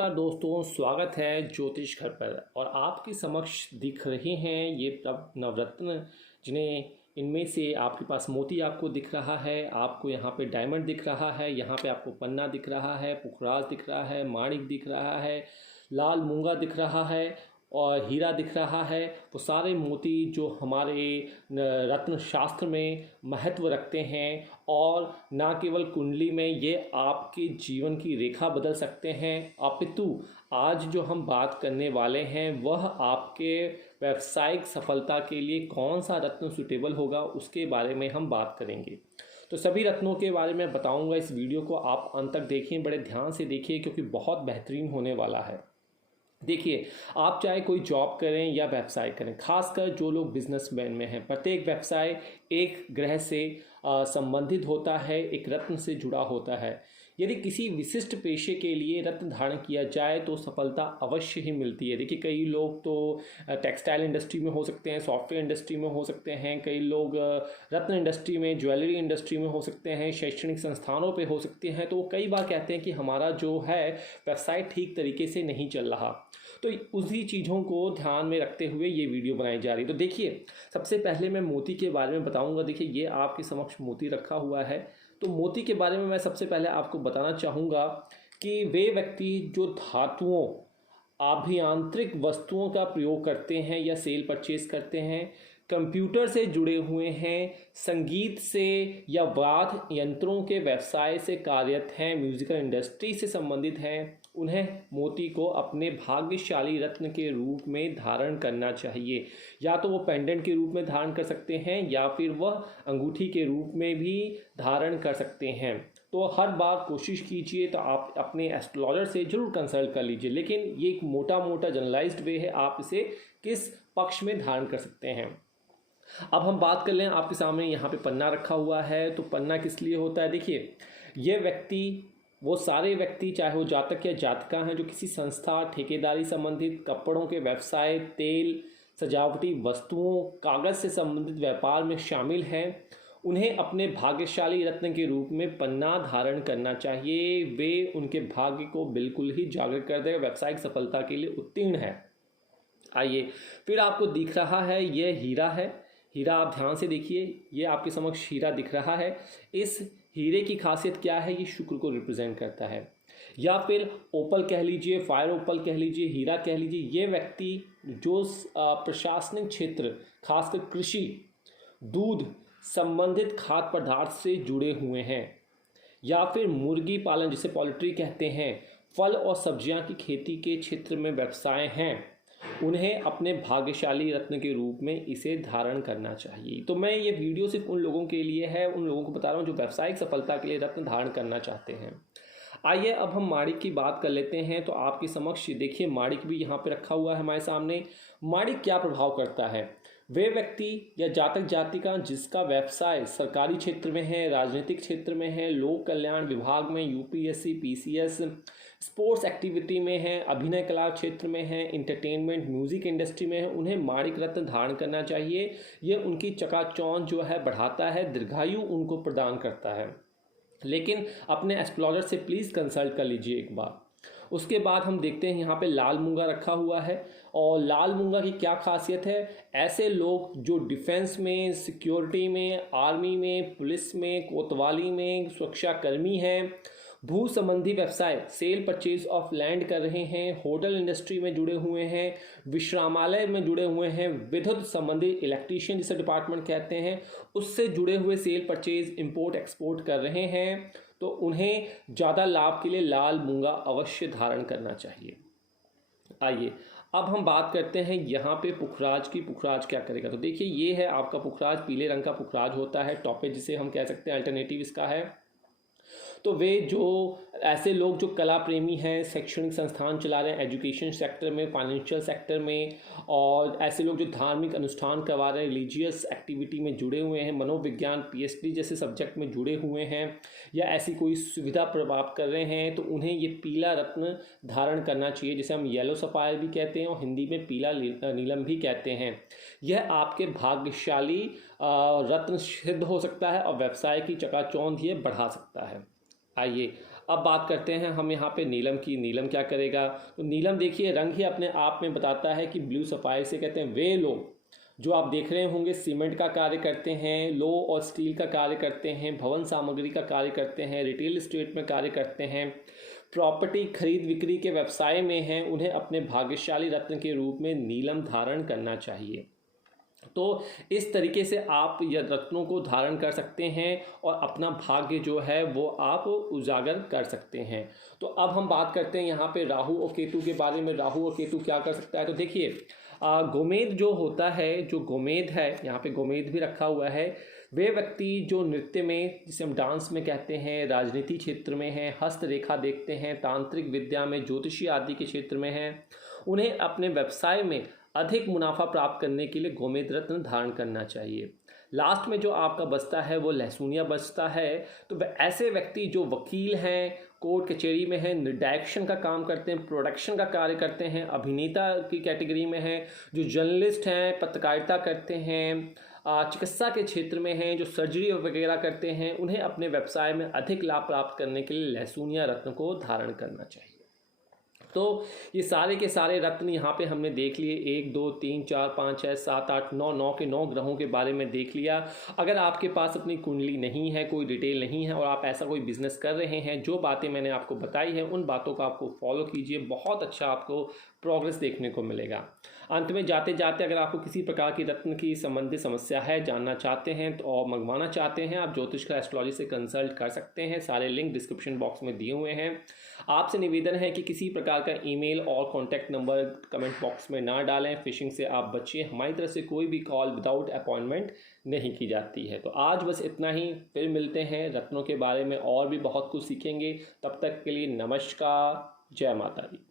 नमस्कार दोस्तों, स्वागत है ज्योतिष घर पर। और आपके समक्ष दिख रहे हैं ये नवरत्न, जिन्हें इनमें से आपके पास मोती आपको दिख रहा है, आपको यहाँ पे डायमंड दिख रहा है, यहाँ पे आपको पन्ना दिख रहा है, पुखराज दिख रहा है, माणिक दिख रहा है, लाल मूंगा दिख रहा है और हीरा दिख रहा है। वो सारे मोती जो हमारे रत्न शास्त्र में महत्व रखते हैं और न केवल कुंडली में ये आपके जीवन की रेखा बदल सकते हैं, अपितु आज जो हम बात करने वाले हैं वह आपके व्यावसायिक सफलता के लिए कौन सा रत्न सूटेबल होगा उसके बारे में हम बात करेंगे। तो सभी रत्नों के बारे में बताऊंगा। इस वीडियो को आप अंत तक देखिए, बड़े ध्यान से देखिए क्योंकि बहुत बेहतरीन होने वाला है। देखिए, आप चाहे कोई जॉब करें या व्यवसाय करें, खासकर जो लोग बिजनेसमैन में हैं, प्रत्येक व्यवसाय एक ग्रह से संबंधित होता है, एक रत्न से जुड़ा होता है। यदि किसी विशिष्ट पेशे के लिए रत्न धारण किया जाए तो सफलता अवश्य ही मिलती है। देखिए, कई लोग तो टेक्सटाइल इंडस्ट्री में हो सकते हैं, सॉफ्टवेयर इंडस्ट्री में हो सकते हैं, कई लोग रत्न इंडस्ट्री में, ज्वेलरी इंडस्ट्री में हो सकते हैं, शैक्षणिक संस्थानों पे हो सकते हैं। तो वो कई बार कहते हैं कि हमारा जो है व्यवसाय ठीक तरीके से नहीं चल रहा। तो उसी चीज़ों को ध्यान में रखते हुए ये वीडियो बनाई जा रही है। तो देखिए, सबसे पहले मैं मोती के बारे में बताऊंगा। देखिए, ये आपके समक्ष मोती रखा हुआ है। तो मोती के बारे में मैं सबसे पहले आपको बताना चाहूँगा कि वे व्यक्ति जो धातुओं, आभ्यंतरिक वस्तुओं का प्रयोग करते हैं या सेल परचेज करते हैं, कंप्यूटर से जुड़े हुए हैं, संगीत से या वाद्य यंत्रों के व्यवसाय से कार्यरत हैं, म्यूजिकल इंडस्ट्री से संबंधित हैं, उन्हें मोती को अपने भाग्यशाली रत्न के रूप में धारण करना चाहिए। या तो वो पेंडेंट के रूप में धारण कर सकते हैं या फिर वह अंगूठी के रूप में भी धारण कर सकते हैं। तो हर बार कोशिश कीजिए तो आप अपने एस्ट्रोलॉजर से ज़रूर कंसल्ट कर लीजिए, लेकिन ये एक मोटा मोटा जनरलाइज्ड वे है, आप इसे किस पक्ष में धारण कर सकते हैं। अब हम बात कर लें, आपके सामने यहाँ पे पन्ना रखा हुआ है। तो पन्ना किस लिए होता है? देखिए, ये व्यक्ति, वो सारे व्यक्ति, चाहे वो जातक या जातिका हैं, जो किसी संस्था, ठेकेदारी संबंधित, कपड़ों के व्यवसाय, तेल, सजावटी वस्तुओं, कागज़ से संबंधित व्यापार में शामिल हैं, उन्हें अपने भाग्यशाली रत्न के रूप में पन्ना धारण करना चाहिए। वे उनके भाग्य को बिल्कुल ही जागृत कर देगा, व्यावसायिक सफलता के लिए उत्तीर्ण है। आइए, फिर आपको दिख रहा है यह हीरा है। हीरा आप ध्यान से देखिए, ये आपके समक्ष हीरा दिख रहा है। इस हीरे की खासियत क्या है? ये शुक्र को रिप्रेजेंट करता है, या फिर ओपल कह लीजिए, फायर ओपल कह लीजिए, हीरा कह लीजिए। ये व्यक्ति जो प्रशासनिक क्षेत्र, खासकर कृषि, दूध संबंधित खाद्य पदार्थ से जुड़े हुए हैं, या फिर मुर्गी पालन जिसे पोल्ट्री कहते हैं, फल और सब्जियां की खेती के क्षेत्र में व्यवसाय हैं, उन्हें अपने भाग्यशाली रत्न के रूप में इसे धारण करना चाहिए। तो मैं ये वीडियो सिर्फ उन लोगों के लिए है, उन लोगों को बता रहा हूँ जो व्यावसायिक सफलता के लिए रत्न धारण करना चाहते हैं। आइए अब हम माणिक की बात कर लेते हैं। तो आपके समक्ष देखिए, माणिक भी यहाँ पे रखा हुआ है हमारे सामने। माणिक क्या प्रभाव करता है? वे व्यक्ति या जातक जातिका जिसका व्यवसाय सरकारी क्षेत्र में है, राजनीतिक क्षेत्र में है, लोक कल्याण विभाग में, यूपीएससी, पीसीएस, स्पोर्ट्स एक्टिविटी में है, अभिनय कला क्षेत्र में है, इंटरटेनमेंट, म्यूजिक इंडस्ट्री में है, उन्हें माणिक रत्न धारण करना चाहिए। ये उनकी चकाचौंध जो है बढ़ाता है, दीर्घायु उनको प्रदान करता है। लेकिन अपने एस्ट्रोलॉजर से प्लीज़ कंसल्ट कर लीजिए एक बार। उसके बाद हम देखते हैं यहाँ पे लाल मूंगा रखा हुआ है। और लाल मूंगा की क्या खासियत है? ऐसे लोग जो डिफेंस में, सिक्योरिटी में, आर्मी में, पुलिस में, कोतवाली में, सुरक्षाकर्मी हैं, भू संबंधी व्यवसाय, सेल परचेज ऑफ लैंड कर रहे हैं, होटल इंडस्ट्री में जुड़े हुए हैं, विश्रामालय में जुड़े हुए हैं, विद्युत संबंधी इलेक्ट्रीशियन जिसे डिपार्टमेंट कहते हैं, उससे जुड़े हुए सेल परचेज, इंपोर्ट एक्सपोर्ट कर रहे हैं, तो उन्हें ज़्यादा लाभ के लिए लाल मूंगा अवश्य धारण करना चाहिए। आइए अब हम बात करते हैं यहाँ पे पुखराज की। पुखराज क्या करेगा? तो देखिए, ये है आपका पुखराज, पीले रंग का पुखराज होता है, टॉपेज जिसे हम कह सकते हैं, अल्टरनेटिव इसका है। तो वे जो ऐसे लोग जो कला प्रेमी हैं, शैक्षणिक संस्थान चला रहे हैं, एजुकेशन सेक्टर में, फाइनेंशियल सेक्टर में, और ऐसे लोग जो धार्मिक अनुष्ठान करवा रहे हैं, रिलीजियस एक्टिविटी में जुड़े हुए हैं, मनोविज्ञान, पीएचडी जैसे सब्जेक्ट में जुड़े हुए हैं, या ऐसी कोई सुविधा प्राप्त कर रहे हैं, तो उन्हें ये पीला रत्न धारण करना चाहिए, जिसे हम येलो सफायर भी कहते हैं और हिंदी में पीला नीलम भी कहते हैं। यह आपके भाग्यशाली रत्न सिद्ध हो सकता है और व्यवसाय की चकाचौंध ये बढ़ा सकता है। आइए अब बात करते हैं हम यहाँ पे नीलम की। नीलम क्या करेगा? तो नीलम देखिए रंग ही अपने आप में बताता है कि ब्लू सफ़ायर से कहते हैं वे लोग जो आप देख रहे होंगे सीमेंट का कार्य करते हैं, लो और स्टील का कार्य करते हैं, भवन सामग्री का कार्य करते हैं, रिटेल स्टेट में कार्य करते हैं, प्रॉपर्टी खरीद बिक्री के व्यवसाय में हैं, उन्हें अपने भाग्यशाली रत्न के रूप में नीलम धारण करना चाहिए। तो इस तरीके से आप यह रत्नों को धारण कर सकते हैं और अपना भाग्य जो है वो आप उजागर कर सकते हैं। तो अब हम बात करते हैं यहाँ पे राहु और केतु के बारे में। राहु और केतु क्या कर सकता है? तो देखिए गोमेद जो होता है, जो गोमेद है, यहाँ पे गोमेद भी रखा हुआ है, वे व्यक्ति जो नृत्य में, जिसे हम डांस में कहते हैं, राजनीति क्षेत्र में हैं, हस्तरेखा देखते हैं, तांत्रिक विद्या में, ज्योतिषी आदि के क्षेत्र में हैं, उन्हें अपने व्यवसाय में अधिक मुनाफा प्राप्त करने के लिए गोमेद रत्न धारण करना चाहिए। लास्ट में जो आपका बचता है वो लहसुनिया बचता है। तो ऐसे व्यक्ति जो वकील हैं, कोर्ट कचहरी में हैं, डायरेक्शन का काम करते हैं, प्रोडक्शन का कार्य करते हैं, अभिनेता की कैटेगरी में हैं, जो जर्नलिस्ट हैं, पत्रकारिता करते हैं, चिकित्सा के क्षेत्र में हैं, जो सर्जरी वगैरह करते हैं, उन्हें अपने व्यवसाय में अधिक लाभ प्राप्त करने के लिए लहसुनिया रत्न को धारण करना चाहिए। तो ये सारे के सारे रत्न यहाँ पे हमने देख लिए, 1 2 3 4 5 6 7 8 9, 9 के 9 ग्रहों के बारे में देख लिया। अगर आपके पास अपनी कुंडली नहीं है, कोई डिटेल नहीं है और आप ऐसा कोई बिजनेस कर रहे हैं, जो बातें मैंने आपको बताई हैं उन बातों को आपको फॉलो कीजिए, बहुत अच्छा आपको प्रोग्रेस देखने को मिलेगा। अंत में जाते जाते अगर आपको किसी प्रकार की रत्न की संबंधित समस्या है, जानना चाहते हैं तो और मंगवाना चाहते हैं, आप ज्योतिष का एस्ट्रोलॉजी से कंसल्ट कर सकते हैं। सारे लिंक डिस्क्रिप्शन बॉक्स में दिए हुए हैं। आपसे निवेदन है कि किसी प्रकार का ईमेल और कॉन्टैक्ट नंबर कमेंट बॉक्स में ना डालें। फिशिंग से आप बचिए। हमारी तरफ से कोई भी कॉल विदाउट अपॉइंटमेंट नहीं की जाती है। तो आज बस इतना ही, फिर मिलते हैं। रत्नों के बारे में और भी बहुत कुछ सीखेंगे। तब तक के लिए नमस्कार, जय माता दी।